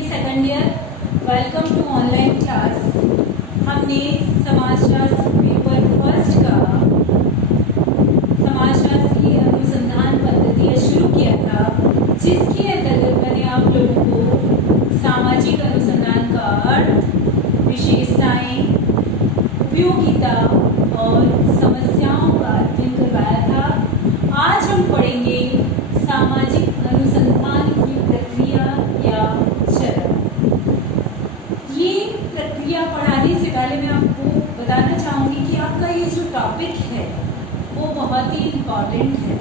Second year, welcome to online class. हमने समाजशास्त्र paper first का समाजशास्त्र की अनुसंधान पद्धतियाँ शुरू किया था, जिसके अंतर्गत मैंने आप लोगों को सामाजिक अनुसंधान का अर्थ, विशेषताएं, उपयोगिता और समस्याओं का अध्ययन करवाया था। आज हम पढ़ेंगे सामाजिक अनुसंधान की प्रक्रिया या चरण। ये प्रक्रिया पढ़ाने से पहले मैं आपको बताना चाहूँगी कि आपका ये जो टॉपिक है वो बहुत ही इम्पॉर्टेंट है,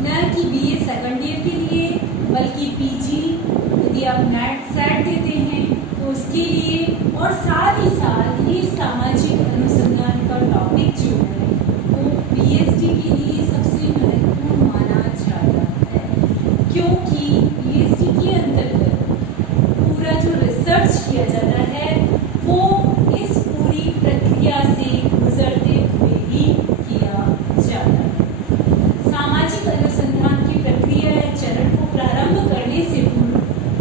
न कि बीए सेकंड ईयर के लिए बल्कि पीजी यदि आप नेट सेट देते हैं तो उसके लिए, और साथ ही साथ ये सामाजिक अनुसंधान का टॉपिक जो है वो पीएचडी के लिए सबसे महत्वपूर्ण माना जाता है, क्योंकि पीएचडी के अंतर्गत पूरा जो रिसर्च किया जाता है वो इस पूरी प्रक्रिया से गुजरते हुए ही किया जाता है। सामाजिक अनुसंधान की प्रक्रिया या चरण को प्रारंभ करने से पूर्व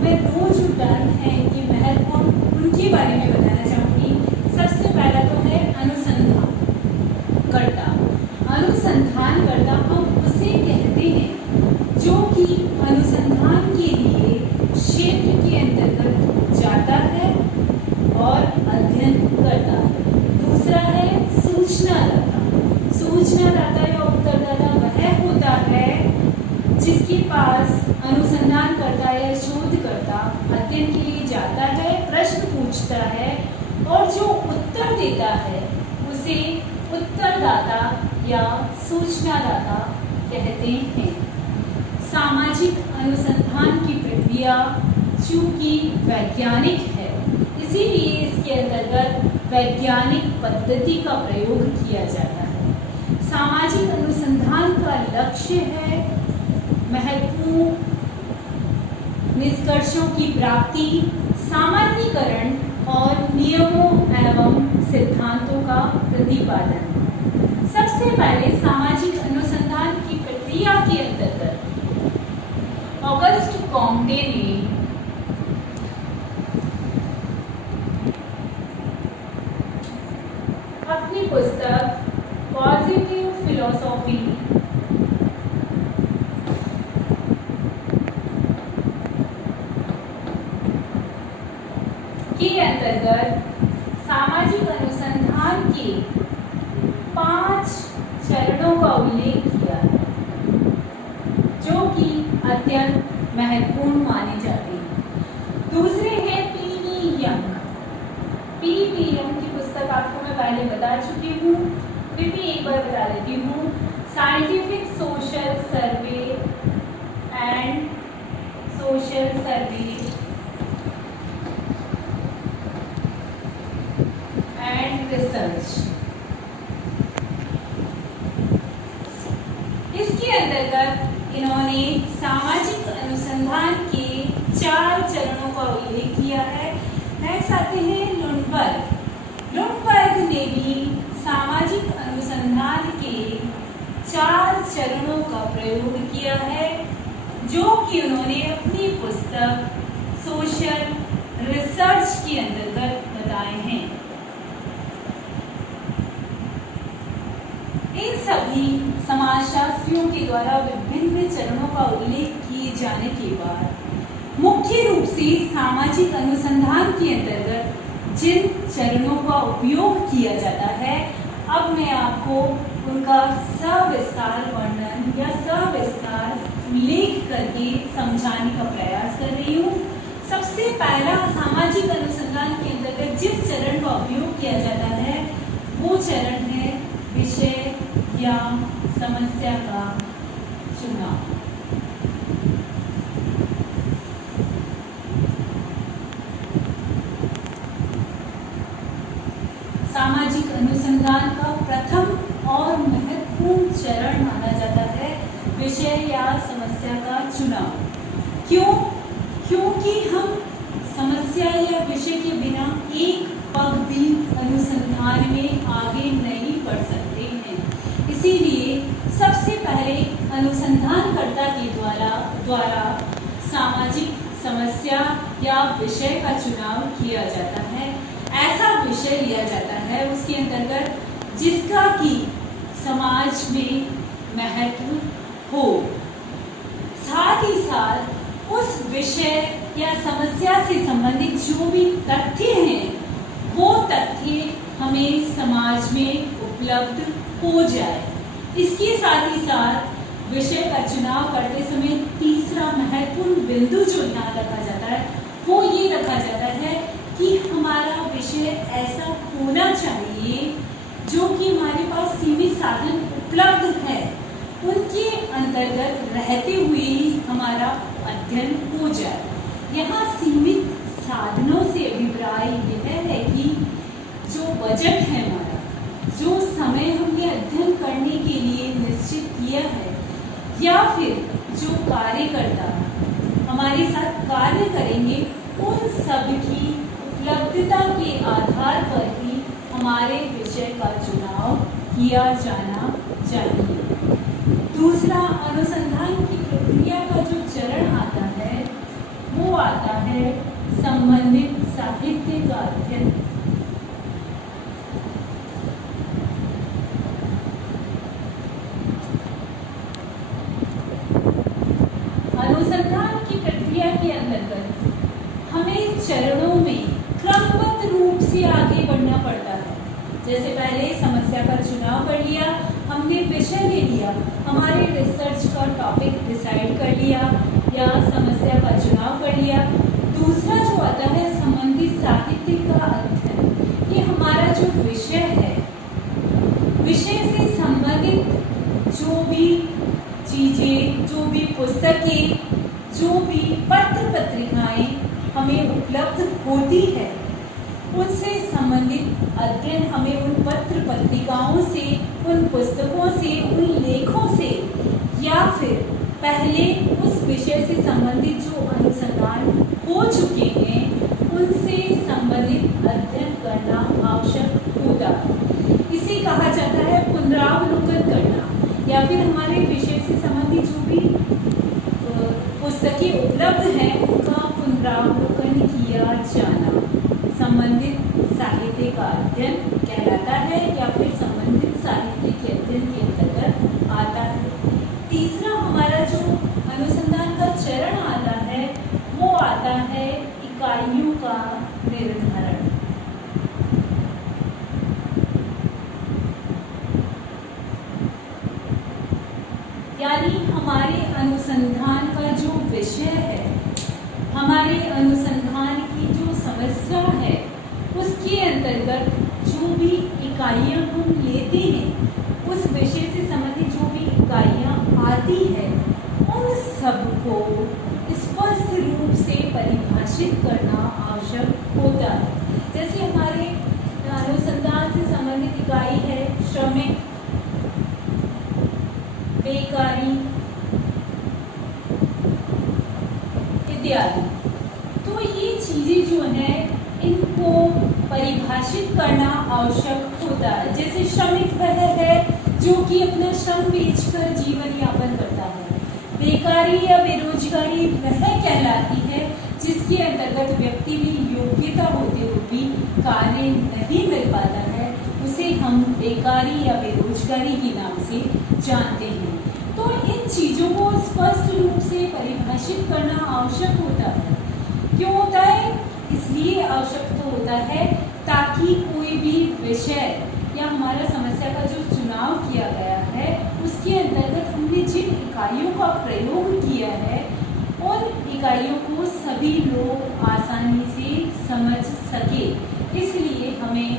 मैं दो जो टर्म हैं ये महत्वपूर्ण, उनके बारे में बताना चाहूँगी। सबसे पहला तो है अनुसंधानकर्ता। अनुसंधानकर्ता हम उसे कहते हैं जो कि अनुसंधान के लिए क्षेत्र के अंतर्गत जाता है और अध्ययन करता है। दूसरा है सूचनादाता। सूचनादाता या उत्तरदाता वह होता है जिसके पास अनुसंधानकर्ता या शोधकर्ता अध्ययन के लिए जाता है, प्रश्न पूछता है और जो उत्तर देता है उसे उत्तरदाता या सूचनादाता कहते हैं। सामाजिक अनुसंधान की प्रक्रिया चूंकि वैज्ञानिक है, इसीलिए इसके अंतर्गत वैज्ञानिक पद्धति का प्रयोग किया जाता है। सामाजिक अनुसंधान का लक्ष्य है महत्वपूर्ण निष्कर्षों की प्राप्ति, सामान्यीकरण और नियमों एवं सिद्धांतों का प्रतिपादन। सबसे पहले सामाजिक अनुसंधान की प्रक्रिया के अंतर्गत ऑगस्ट कॉम्टे ने अपनी पुस्तक पॉजिटिव फिलॉसफी के अंतर्गत सामाजिक अनुसंधान के 5 चरणों का उल्लेख किया है, जो कि अत्यंत महत्वपूर्ण माने जाते हैं। दूसरे हैं पीवी यंग। पीवी यंग की पुस्तक आपको मैं पहले बता चुकी हूँ, फिर भी एक बार बता देती हूँ। Scientific social survey and social survey and research. इसके अंतर्गत इन्होंने सामाजिक अनुसंधान के 4 चरणों का उल्लेख किया है। नेक्स्ट आते हैं लुंडबर्ग। लुंडबर्ग ने भी सामाजिक अनुसंधान के 4 चरणों का प्रयोग किया है, जो कि उन्होंने अपनी पुस्तक सोशल रिसर्च के अंतर्गत बताए हैं। इन सभी समाजशास्त्रियों के द्वारा विभिन्न चरणों का उल्लेख किए जाने के बाद मुख्य रूप से सामाजिक अनुसंधान के अंतर्गत जिन चरणों का उपयोग किया जाता है, अब मैं आपको उनका सविस्तार वर्णन या सविस्तार उल्लेख करके समझाने का प्रयास कर रही हूँ। सबसे पहला सामाजिक अनुसंधान के अंतर्गत जिस चरण का उपयोग किया जाता है वो चरण है विषय या समस्या का चुनाव। सामाजिक अनुसंधान का प्रथम और महत्वपूर्ण चरण माना जाता है विषय या समस्या का चुनाव। क्यों? क्योंकि हम समस्या या विषय के बिना एक पग भी अनुसंधान में आगे नहीं बढ़ सकते हैं। इसीलिए सबसे पहले अनुसंधानकर्ता के द्वारा सामाजिक समस्या या विषय का चुनाव किया जाता है। ऐसा विषय लिया जाता है उसके अंतर्गत जिसका कि समाज में महत्व हो, साथ ही साथ उस विषय या समस्या से संबंधित जो भी तथ्य हैं वो तथ्य हमें समाज में उपलब्ध हो जाए। इसके साथ ही साथ विषय का चुनाव करते समय तीसरा महत्वपूर्ण बिंदु जो ध्यान रखा जाता है वो ये रखा जाता है कि हमारा विषय ऐसा होना चाहिए जो कि हमारे पास सीमित साधन उपलब्ध है उनके अंतर्गत रहते हुए ही हमारा अध्ययन हो जाए। यहाँ सीमित साधनों से अभिप्राय यह है कि जो बजट है हमारा, जो समय हमने अध्ययन करने के लिए निश्चित किया है या फिर जो कार्यकर्ता हमारे साथ कार्य करेंगे उन सब की उपलब्धता के आधार पर ही हमारे विषय का चुनाव किया जाना चाहिए। दूसरा, अनुसंधान की प्रक्रिया का जो चरण आता है वो आता है संबंधित साहित्य का अध्ययन। अनुसंधान की प्रक्रिया के अंतर्गत हमें चरणों में क्रमबद्ध रूप से आगे बढ़ना पड़ता है। जैसे पहले समस्या का चुनाव कर लिया, हमने विषय ले लिया, हमारे रिसर्च का टॉपिक डिसाइड कर लिया या समस्या का चुनाव कर लिया। दूसरा जो आता है संबंधित साहित्य का अध्ययन। ये हमारा जो विषय है, विषय से संबंधित जो भी चीजें, जो भी पुस्तकें, जो भी पत्र पत्रिकाएं हमें उपलब्ध होती है उनसे संबंधित अध्ययन हमें उन पत्र पत्रिकाओं से, उन पुस्तकों से, उन लेखों से या फिर पहले उस विषय से संबंधित जो अनुसंधान हो चुके हैं उनसे संबंधित अध्ययन करना आवश्यक होता है। इसे कहा जाता है पुनरावलोकन करना या फिर हमारे विषय से संबंधित जो भी पुस्तकें उपलब्ध हैं उनका पुनरावलोकन किया जाना संबंधित साहित्य का अध्ययन कहलाता है या फिर संबंधित साहित्य के अध्ययन के अंतर्गत आता है। तीसरा हमारा जो अनुसंधान का चरण आता है वो आता है इकाइयों का निर्धारण। यानी हमारे अनुसंधान का जो विषय है, हमारे अनुसंधान की जो समस्या है उसके अंतर्गत जो भी इकाइयां हम लेते हैं, उस विषय से संबंधित जो भी इकाइयां आती है उन सबको स्पष्ट रूप से परिभाषित करना आवश्यक होता है। जैसे हमारे अनुसंधान से संबंधित इकाई है श्रमिक, बेकारी इत्यादि। तो ये चीजें जो है इनको परिभाषित करना आवश्यक होता है। जैसे श्रमिक वह है जो कि अपना श्रम बेचकर जीवन यापन करता है। बेकारी या बेरोजगारी वह कहलाती है जिसके अंतर्गत व्यक्ति में योग्यता होते हुए भी कार्य नहीं मिल पाता है, उसे हम बेकारी या बेरोजगारी के नाम से जानते हैं। तो इन चीजों को स्पष्ट रूप से परिभाषित करना आवश्यक होता है। क्यों होता है? इसलिए आवश्यक तो होता है ताकि कोई भी विषय या हमारा समस्या का जो चुनाव किया गया है उसके अंतर्गत हमने जिन इकाइयों का प्रयोग किया है उन इकाइयों को सभी लोग आसानी से समझ सके। इसलिए हमें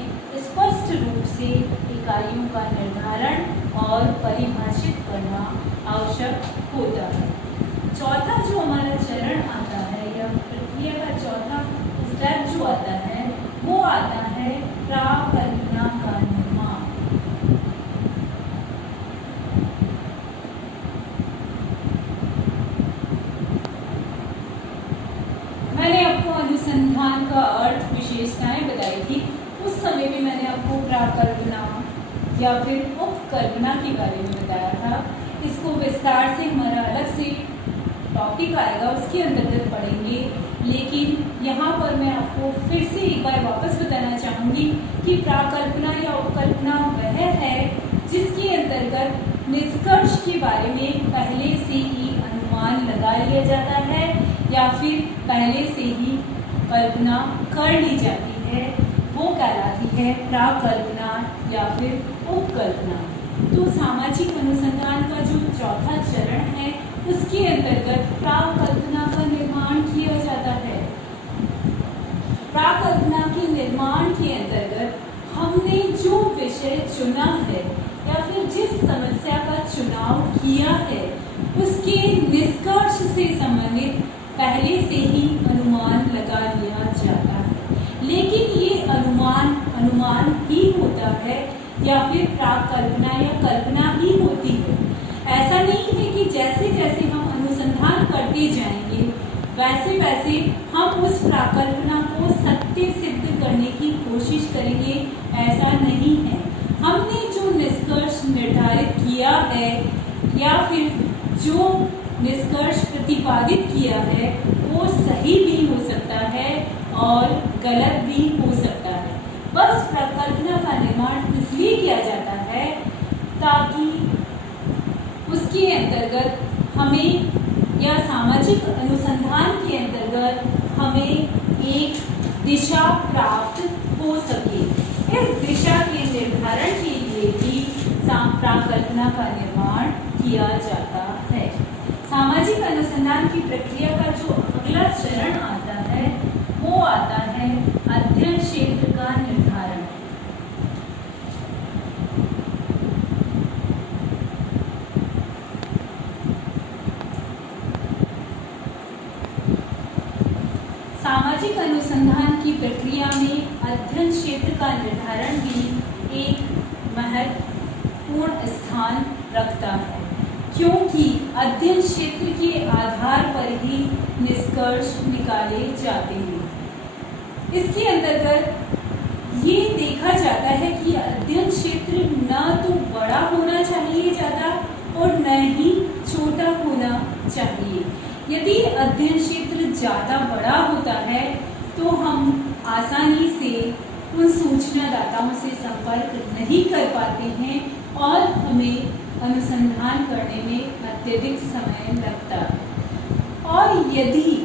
स्पष्ट रूप से इकाइयों का निर्धारण और परिभाषित करना आवश्यक होता है। चौथा जो हमारा चरण आता है या प्रक्रिया का चौथा स्टेप जो आता है वो आता है प्राकल्पना का निर्माण। मैंने आपको अनुसंधान का अर्थ, विशेषताएं बताई थी। उस समय भी मैंने आपको प्राकल्पना या फिर उपकल्पना के बारे में बताया था। इसको विस्तार से हमारा अलग से टॉपिक ऑप्टिक आएगा उसके अंतर्गत पढ़ेंगे। लेकिन यहाँ पर मैं आपको फिर से एक बार वापस बताना चाहूँगी कि प्राकल्पना या उपकल्पना वह है जिसके अंतर्गत निष्कर्ष के बारे में पहले से ही अनुमान लगा लिया जाता है या फिर पहले से ही कल्पना कर ली जाती है, वो कहलाती है प्राकल्पना या फिर उपकल्पना। तो सामाजिक अनुसंधान का जो चौथा चरण है उसके अंतर्गत प्राकल्पना का निर्माण किया जाता है। प्राकल्पना के निर्माण के अंतर्गत हमने जो विषय चुना है या फिर जिस समस्या का चुनाव किया है उसके निष्कर्ष से संबंधित पहले से ही अनुमान लगा लिया जाता है। लेकिन ये अनुमान ही होता है या फिर प्राकल्पना या कल्पना ही होती है। ऐसा नहीं है कि जैसे जैसे हम अनुसंधान करते जाएंगे वैसे वैसे हम उस प्राकल्पना को सत्य सिद्ध करने की कोशिश करेंगे, ऐसा नहीं है। हमने जो निष्कर्ष निर्धारित किया है या फिर जो निष्कर्ष प्रतिपादित किया है वो सही भी हो सकता है और गलत भी हो सकता है। बस प्रकल्पना का निर्माण इसलिए किया जाता है ताकि उसके अंतर्गत हमें या सामाजिक अनुसंधान के अंतर्गत हमें एक दिशा प्राप्त हो सके। इस दिशा के निर्धारण के लिए भी प्राकल्पना का निर्माण किया जाता है। सामाजिक अनुसंधान की प्रक्रिया का जो अगला चरण आता है वो आता है अध्ययन क्षेत्र का निर्धारण। सामाजिक अनुसंधान की प्रक्रिया में अध्ययन क्षेत्र का निर्धारण भी एक महत्वपूर्ण स्थान रखता है, क्योंकि अध्ययन क्षेत्र के आधार पर ही निष्कर्ष निकाले जाते हैं। इसके अंतर्गत ये देखा जाता है कि अध्ययन क्षेत्र न तो बड़ा होना चाहिए ज़्यादा और न ही छोटा होना चाहिए। यदि अध्ययन क्षेत्र ज़्यादा बड़ा होता है तो हम आसानी से उन सूचनादाताओं से संपर्क नहीं कर पाते हैं और हमें अनुसंधान करने में अत्यधिक समय लगता है। और यदि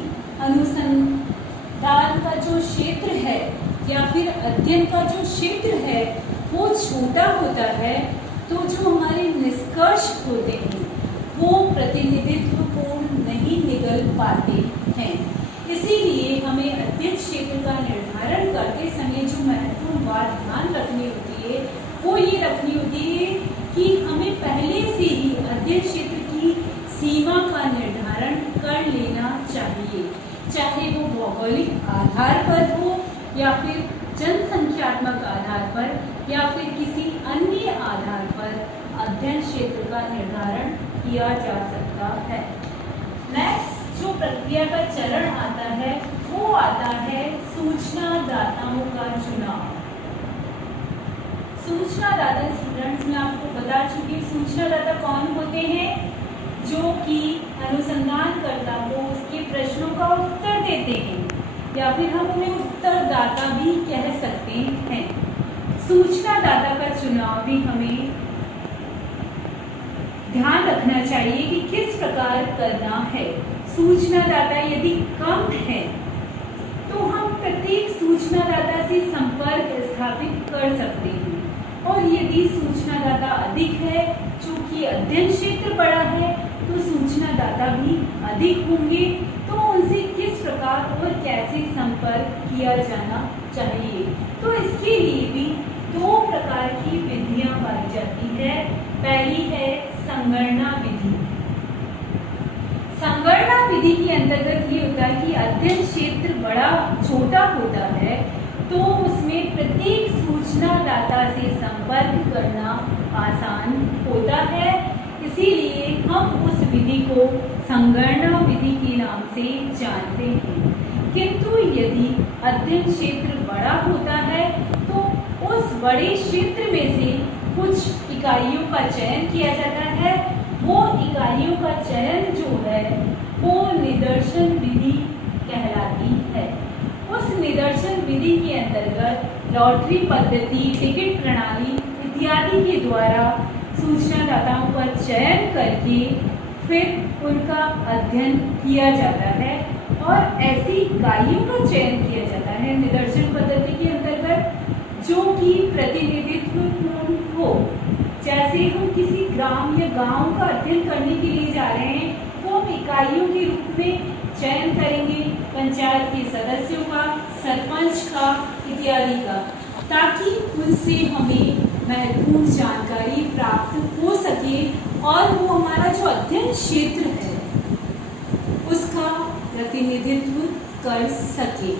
अनुसंधान का जो क्षेत्र है या फिर अध्ययन का जो क्षेत्र है वो छोटा होता है तो जो हमारे निष्कर्ष होते हैं वो प्रतिनिधित्वपूर्ण नहीं निकल पाते हैं। इसीलिए हमें अध्ययन क्षेत्र का निर्धारण करते समय जो महत्वपूर्ण बात ध्यान रखनी होती है वो ये रखनी होती है कि हमें पहले से ही अध्ययन क्षेत्र की सीमा का निर्धारण कर लेना चाहिए, चाहे वो भौगोलिक आधार पर हो या फिर जनसंख्यात्मक आधार पर या फिर किसी अन्य आधार पर अध्ययन क्षेत्र का निर्धारण किया जा सकता है। नेक्स्ट जो प्रक्रिया का चरण आता है वो आता है सूचनादाताओं का चुनाव। सूचनादाता स्टूडेंट्स मैं आपको बता चुकी, सूचनादाता कौन होते हैं? जो कि अनुसंधानकर्ता को उसके प्रश्नों का उत्तर देते हैं या फिर हम उन्हें उत्तरदाता भी कह सकते हैं। सूचनादाता का चुनाव भी हमें ध्यान रखना चाहिए कि किस प्रकार करना है। सूचनादाता यदि कम है तो हम प्रत्येक सूचनादाता से संपर्क स्थापित कर सकते हैं, और यदि सूचनादाता अधिक है, चूंकि अध्ययन क्षेत्र बड़ा है तो सूचनादाता भी अधिक होंगे, तो उनसे किस प्रकार और कैसे संपर्क किया जाना चाहिए। तो इसके लिए भी दो प्रकार की विधियां पाई जाती है। पहली है संगणना विधि। संगणना विधि के अंतर्गत ये होता है कि अध्ययन क्षेत्र बड़ा छोटा होता है तो उसमें प्रत्येक सूचनादाता से संपर्क करना आसान होता है, इसीलिए हम उस विधि को संगणना विधि के नाम से जानते हैं। किंतु यदि अध्ययन क्षेत्र बड़ा होता है तो उस बड़े क्षेत्र में से कुछ इकाइयों का चयन किया जाता है। वो इकाइयों का चयन जो है वो पद्धति के अंतर्गत लॉटरी पद्धति, टिकट प्रणाली इत्यादि के द्वारा सूचनादाताओं का चयन करके फिर उनका अध्ययन किया जाता है और ऐसी इकाइयों का चयन किया जाता है निदर्शन पद्धति के अंतर्गत जो कि प्रतिनिधित्वपूर्ण हो। जैसे हम किसी ग्राम या गांव का अध्ययन करने के लिए जा रहे हैं तो हम इकाइयों के रूप में चयन करेंगे पंचायत के सदस्यों का, सरपंच का इत्यादि का, ताकि उनसे हमें महत्वपूर्ण जानकारी प्राप्त हो सके और वो हमारा जो अध्ययन क्षेत्र है उसका प्रतिनिधित्व कर सके।